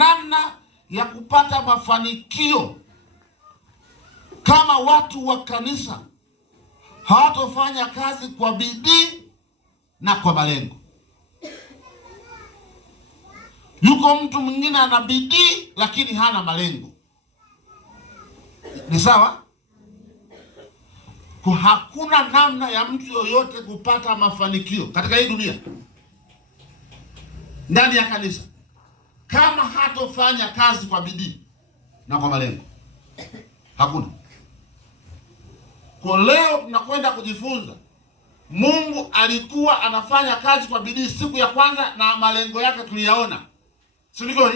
namna ya kupata mafanikio kama watu wa kanisa hawatofanya kazi kwa bidii na kwa malengo. Yuko mtu mwingine ana bidii lakini hana malengo. Ni sawa? Kwa hakuna namna ya mtu yoyote kupata mafanikio katika hii dunia ndani ya kanisa kama hatofanya kazi kwa bidii na kwa malengo. Hakuna. Kwa leo tunakwenda kujifunza, Mungu alikuwa anafanya kazi kwa bidii siku ya kwanza na malengo yake tuliyaona. Si ndivyo?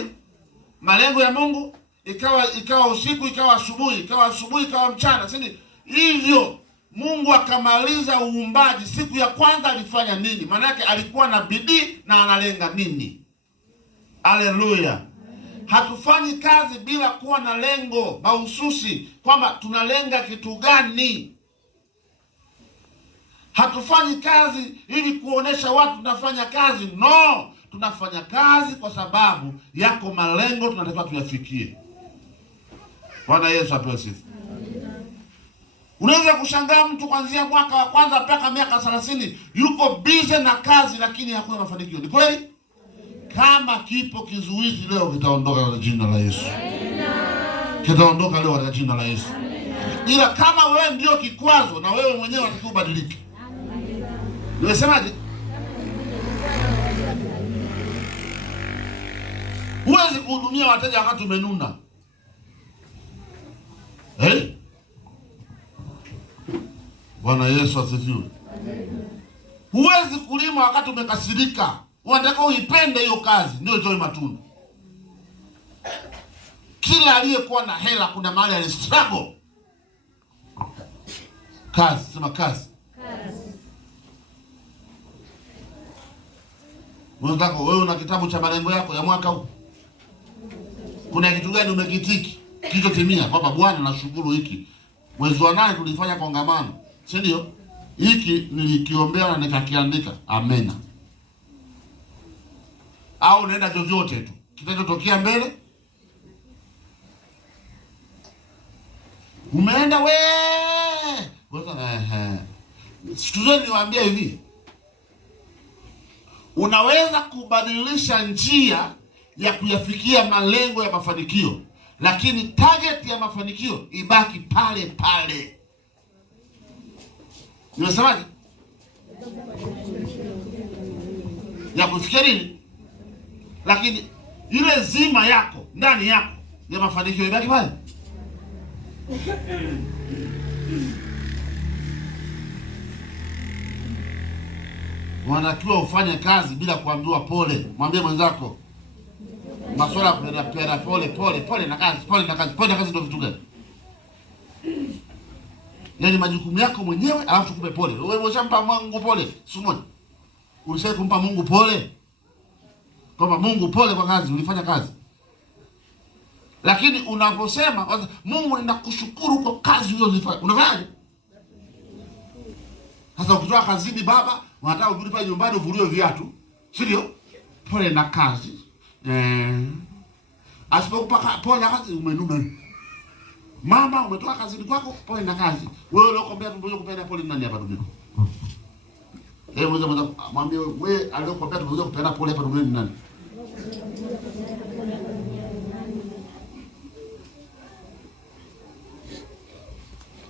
Malengo ya Mungu ikawa usiku, ikawa asubuhi, ikawa mchana. Si hivyo? Mungu akamaliza uumbaji siku ya kwanza. Alifanya nini? Maana yake alikuwa na bidii na analenga nini? Haleluya. Hatufanyi kazi bila kuwa na lengo mahususi kwamba tunalenga kitu gani. Hatufanyi kazi ili kuonesha watu tunafanya kazi. No, tunafanya kazi kwa sababu yako malengo tunatakiwa tuyafikie. Bwana Yesu apewe sifa. Unaweza kushangaa mtu kuanzia mwaka wa kwanza mpaka miaka 30 yuko busy na kazi lakini hakuna mafanikio. Ni kweli? Kama kipo kizuizi leo kitaondoka kwa jina la Yesu. Kitaondoka leo kwa jina la Yesu. Ila kama wewe ndio kikwazo na wewe mwenyewe unatakiwa ubadilike. Nimesemaje? Huwezi kuhudumia wateja wakati umenuna. Bwana Yesu asifiwe. Huwezi kulima wakati umekasirika. Unataka uipende hiyo kazi ndio itoe matunda. Kila aliyekuwa na hela kuna mahali alistruggle. Kazi, sema kazi. Unataka wewe una kitabu cha malengo yako ya mwaka huu? Kuna kitu gani umekitiki kilichotimia kwamba Bwana nashukuru hiki. Mwezi wa 8 tulifanya kongamano. Si ndio? Hiki nilikiombea na nikakiandika. Amena. Au unaenda vyovyote tu kitachotokea mbele. Umeenda we. Sikuzeni niwaambia hivi. Unaweza kubadilisha njia ya kuyafikia malengo ya mafanikio, lakini target ya mafanikio ibaki pale pale. Nimesemaje? Ya kufikia nini? Lakini ile zima yako ndani yako ya mafanikio ibaki pale. Unatakiwa ufanye kazi bila kuambiwa pole. Mwambie mwenzako masuala ya pole na kazi ndio vitu gani? Yaani majukumu yako mwenyewe alafu tukupe pole. Wewe unashampa Mungu pole? Simoja. Ulishawahi kumpa Mungu pole? Kwamba Mungu pole kwa kazi, ulifanya kazi. Lakini unaposema Mungu ninakushukuru kwa kazi uliyofanya, unafanyaje? Sasa ukitoka kazini baba, unataka urudi pale nyumbani uvuliwe viatu. Si ndio? Pole na kazi. Asipokupaka pole na kazi umenuna. Mama umetoka kazini kwako, pole na kazi. Wewe uliokombea tumboje kupenda pole nani hapa duniani? Mwambie wewe aliyokuambia tumboje kupenda pole hapa duniani nani?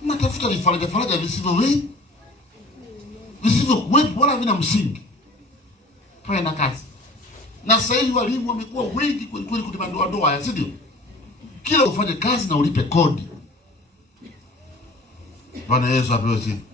Natafuta faraja visivyo wewe. Visivyo kuwepo wala vina msingi. Pole na kazi. Na sasa hivi walimu wamekuwa wengi kweli kutimandua ndoa, si ndio? Kila ufanye kazi na ulipe kodi. Bwana Yesu apewe sifa.